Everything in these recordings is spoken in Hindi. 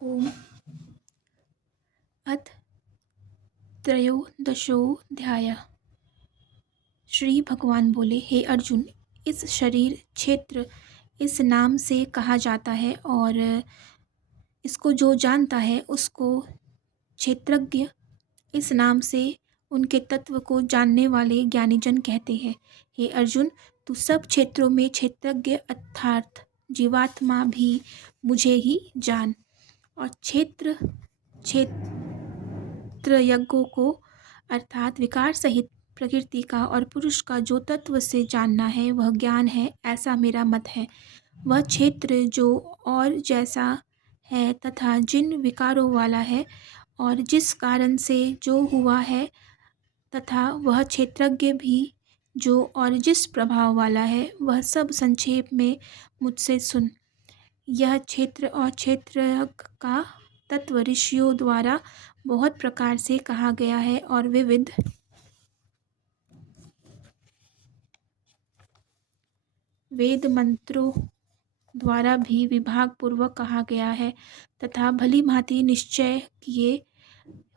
ओम। अथ त्रयोदशोऽध्यायः। श्री भगवान बोले, हे अर्जुन, इस शरीर क्षेत्र इस नाम से कहा जाता है और इसको जो जानता है उसको क्षेत्रज्ञ इस नाम से उनके तत्व को जानने वाले ज्ञानीजन कहते हैं। हे अर्जुन, तू सब क्षेत्रों में क्षेत्रज्ञ अर्थात जीवात्मा भी मुझे ही जान। और क्षेत्रयज्ञों को अर्थात विकार सहित प्रकृति का और पुरुष का जो तत्व से जानना है वह ज्ञान है, ऐसा मेरा मत है। वह क्षेत्र जो और जैसा है तथा जिन विकारों वाला है और जिस कारण से जो हुआ है तथा वह क्षेत्रज्ञ भी जो और जिस प्रभाव वाला है, वह सब संक्षेप में मुझसे सुन। यह क्षेत्र और क्षेत्रज्ञ का तत्व ऋषियों द्वारा बहुत प्रकार से कहा गया है और विविध वेद मंत्रों द्वारा भी विभाग पूर्वक कहा गया है तथा भली भांति निश्चय किए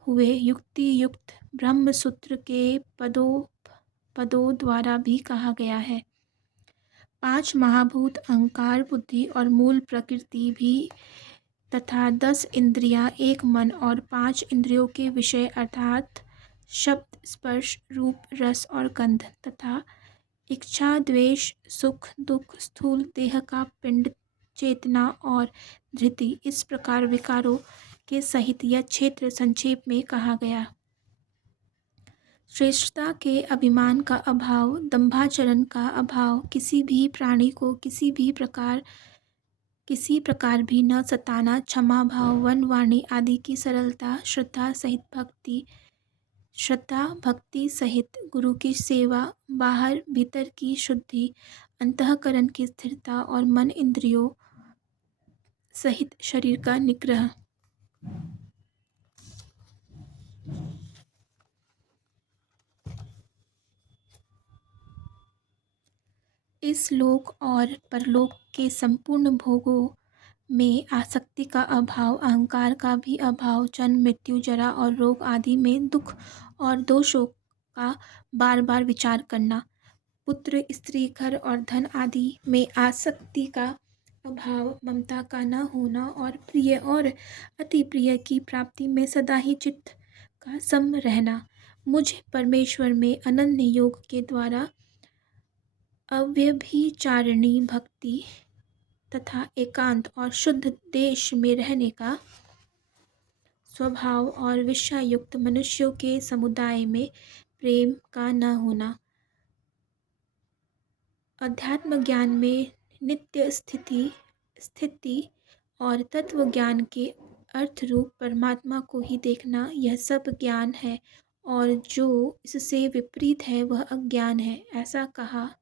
हुए युक्ति युक्त ब्रह्म सूत्र के पदों पदों द्वारा भी कहा गया है। 5 महाभूत अहंकार, बुद्धि और मूल प्रकृति भी तथा 10 इंद्रियां, एक मन और 5 इंद्रियों के विषय अर्थात शब्द, स्पर्श, रूप, रस और गंध तथा इच्छा, द्वेष, सुख, दुख, स्थूल देह का पिंड, चेतना और धृति, इस प्रकार विकारों के सहित यह क्षेत्र संक्षेप में कहा गया। श्रेष्ठता के अभिमान का अभाव, दंभाचरण का अभाव, किसी भी प्राणी को किसी प्रकार भी न सताना, क्षमा भाव, वन वाणी आदि की सरलता, श्रद्धा भक्ति सहित गुरु की सेवा, बाहर भीतर की शुद्धि, अंतःकरण की स्थिरता और मन इंद्रियों सहित शरीर का निग्रह। इस लोक और परलोक के संपूर्ण भोगों में आसक्ति का अभाव, अहंकार का भी अभाव, जन्म मृत्यु जरा और रोग आदि में दुख और दोषों का बार बार विचार करना, पुत्र स्त्री घर और धन आदि में आसक्ति का अभाव, ममता का न होना और प्रिय और अति प्रिय की प्राप्ति में सदा ही चित्त का सम रहना, मुझे परमेश्वर में अनन्य योग के द्वारा अव्यभिचारिणी भक्ति तथा एकांत और शुद्ध देश में रहने का स्वभाव और विषयुक्त मनुष्यों के समुदाय में प्रेम का न होना, अध्यात्म ज्ञान में नित्य स्थिति और तत्व ज्ञान के अर्थ रूप परमात्मा को ही देखना, यह सब ज्ञान है और जो इससे विपरीत है वह अज्ञान है, ऐसा कहा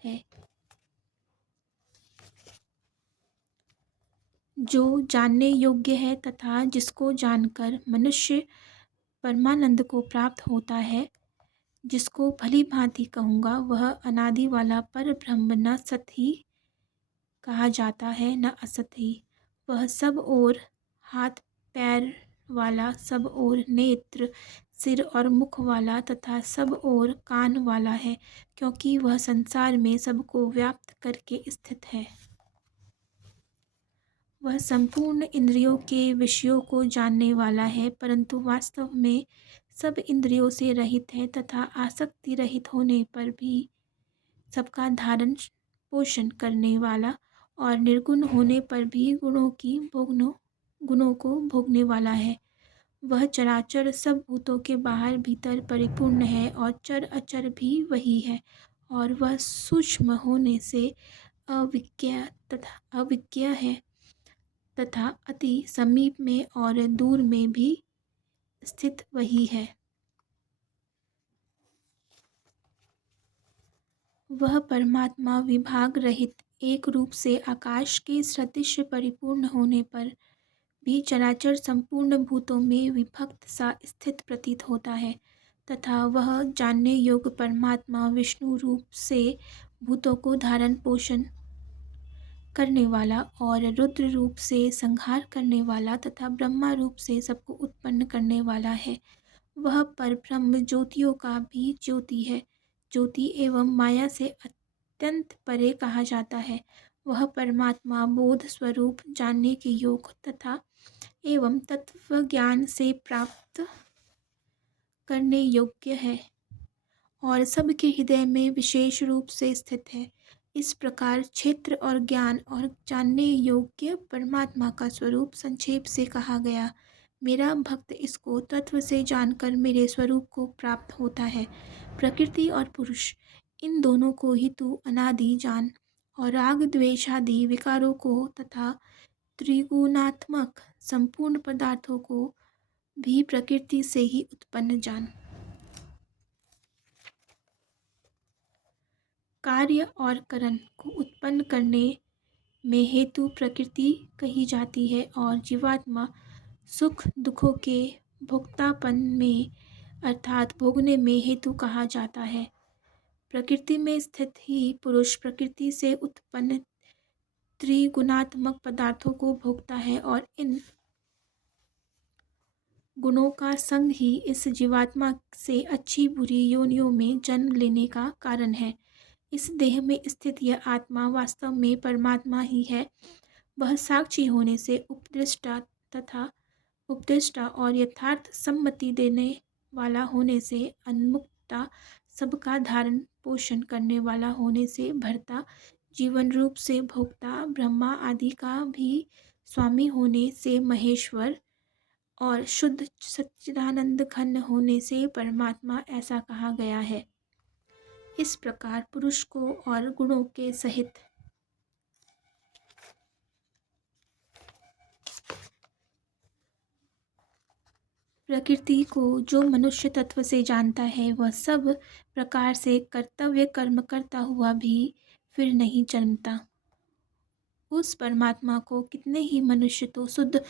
है। जो जानने योग्य है तथा जिसको जानकर मनुष्य परमानंद को प्राप्त होता है, जिसको भली भांति कहूँगा, वह अनादि वाला पर ब्रह्म न सत ही कहा जाता है न असत ही। वह सब ओर हाथ पैर वाला, सब ओर नेत्र, सिर और मुख वाला तथा सब ओर कान वाला है, क्योंकि वह संसार में सबको व्याप्त करके स्थित है। वह संपूर्ण इंद्रियों के विषयों को जानने वाला है, परंतु वास्तव में सब इंद्रियों से रहित है तथा आसक्ति रहित होने पर भी सबका धारण पोषण करने वाला और निर्गुण होने पर भी गुणों को भोगने वाला है। वह चराचर सब भूतों के बाहर भीतर परिपूर्ण है और चर अचर भी वही है, और वह सूक्ष्म होने से अविज्ञ है तथा अति समीप में और दूर में भी स्थित वही है। वह परमात्मा विभाग रहित एक रूप से आकाश के सदृश परिपूर्ण होने पर भी चराचर संपूर्ण भूतों में विभक्त सा स्थित प्रतीत होता है तथा वह जानने योग्य परमात्मा विष्णु रूप से भूतों को धारण पोषण करने वाला और रुद्र रूप से संहार करने वाला तथा ब्रह्मा रूप से सबको उत्पन्न करने वाला है। वह परब्रह्म ज्योतियों का भी ज्योति है। ज्योति एवं माया से अत्यंत परे कहा जाता है। वह परमात्मा बोध स्वरूप जानने के योग तथा एवं तत्व ज्ञान से प्राप्त करने योग्य है और सबके हृदय में विशेष रूप से स्थित है। इस प्रकार क्षेत्र और ज्ञान और जानने योग्य परमात्मा का स्वरूप संक्षेप से कहा गया। मेरा भक्त इसको तत्व से जानकर मेरे स्वरूप को प्राप्त होता है। प्रकृति और पुरुष इन दोनों को ही तू अनादि जान और राग द्वेषादि विकारों को तथा त्रिगुणात्मक संपूर्ण पदार्थों को भी प्रकृति से ही उत्पन्न जान। कार्य और करण को उत्पन्न करने में हेतु प्रकृति कही जाती है और जीवात्मा सुख दुखों के भोक्तापन में अर्थात भोगने में हेतु कहा जाता है। प्रकृति में स्थित ही पुरुष प्रकृति से उत्पन्न त्रिगुणात्मक पदार्थों को भोगता है और इन गुणों का संग ही इस जीवात्मा से अच्छी बुरी योनियों में जन्म लेने का कारण है। इस देह में स्थित यह आत्मा वास्तव में परमात्मा ही है। वह साक्षी होने से उपदिष्टा और यथार्थ सम्मति देने वाला होने से उन्मुक्ता, सबका धारण पोषण करने वाला होने से भरता, जीवन रूप से भोक्ता, ब्रह्मा आदि का भी स्वामी होने से महेश्वर और शुद्ध सच्चिदानंद घन होने से परमात्मा ऐसा कहा गया है। इस प्रकार पुरुष को और गुणों के सहित प्रकृति को जो मनुष्य तत्व से जानता है वह सब प्रकार से कर्तव्य कर्म करता हुआ भी फिर नहीं जन्मता। उस परमात्मा को कितने ही मनुष्य तो शुद्ध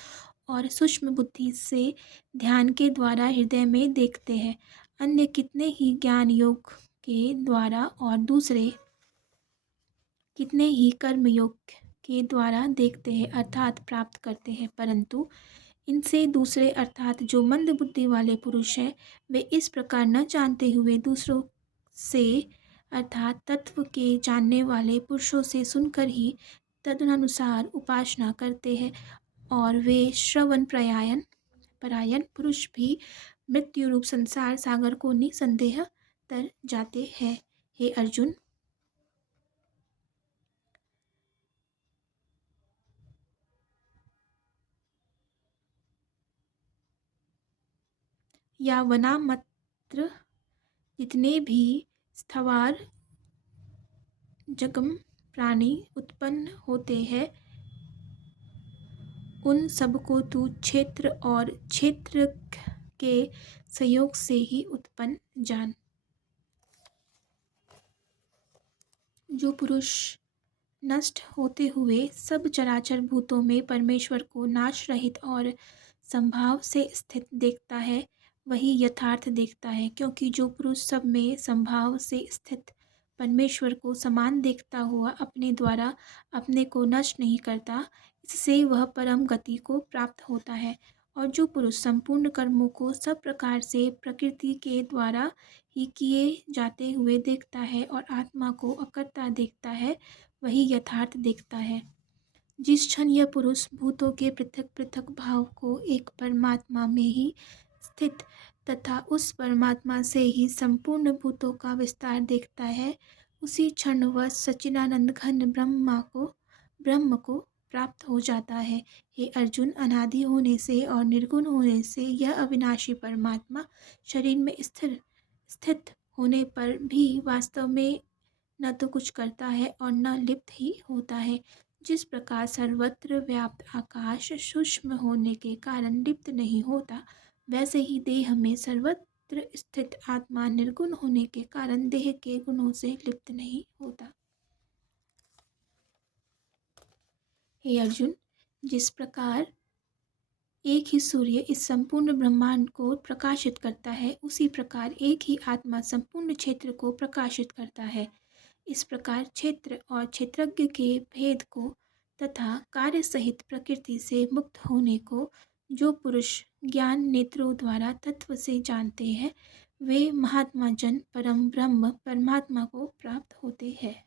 और सूक्ष्म बुद्धि से ध्यान के द्वारा हृदय में देखते हैं, अन्य कितने ही ज्ञान योग के द्वारा और दूसरे कितने ही कर्म योग के द्वारा देखते हैं अर्थात प्राप्त करते हैं, परंतु इनसे दूसरे अर्थात जो मंद बुद्धि वाले पुरुष हैं वे इस प्रकार न जानते हुए दूसरों से अर्थात तत्व के जानने वाले पुरुषों से सुनकर ही तदनुसार उपासना करते हैं और वे श्रवण परायण पुरुष भी मृत्यु रूप संसार सागर को निसंदेह तर जाते हैं। हे अर्जुन, या वना मात्र जितने भी स्थावर जगम प्राणी उत्पन्न होते हैं उन सबको तू क्षेत्र और क्षेत्र के संयोग से ही उत्पन्न जान। जो पुरुष नष्ट होते हुए सब चराचर भूतों में परमेश्वर को नाश रहित और संभाव से स्थित देखता है वही यथार्थ देखता है, क्योंकि जो पुरुष सब में संभाव से स्थित परमेश्वर को समान देखता हुआ अपने द्वारा अपने को नष्ट नहीं करता, इससे वह परम गति को प्राप्त होता है। और जो पुरुष संपूर्ण कर्मों को सब प्रकार से प्रकृति के द्वारा ही किए जाते हुए देखता है और आत्मा को अकर्ता देखता है वही यथार्थ देखता है। जिस क्षण यह पुरुष भूतों के पृथक पृथक भाव को एक परमात्मा में ही स्थित तथा उस परमात्मा से ही संपूर्ण भूतों का विस्तार देखता है, उसी क्षण वह सच्चिदानंद घन ब्रह्म को प्राप्त हो जाता है। हे अर्जुन, अनादि होने से और निर्गुण होने से यह अविनाशी परमात्मा शरीर में स्थित होने पर भी वास्तव में न तो कुछ करता है और न लिप्त ही होता है। जिस प्रकार सर्वत्र व्याप्त आकाश सूक्ष्म होने के कारण लिप्त नहीं होता, वैसे ही देह में सर्वत्र स्थित आत्मा निर्गुण होने के कारण देह के गुणों से लिप्त नहीं होता। हे अर्जुन, जिस प्रकार एक ही सूर्य इस संपूर्ण ब्रह्मांड को प्रकाशित करता है, उसी प्रकार एक ही आत्मा संपूर्ण क्षेत्र को प्रकाशित करता है। इस प्रकार क्षेत्र और क्षेत्रज्ञ के भेद को तथा कार्य सहित प्रकृति से मुक्त होने को जो पुरुष ज्ञान नेत्रों द्वारा तत्व से जानते हैं, वे महात्मा जन परम ब्रह्म परमात्मा को प्राप्त होते हैं।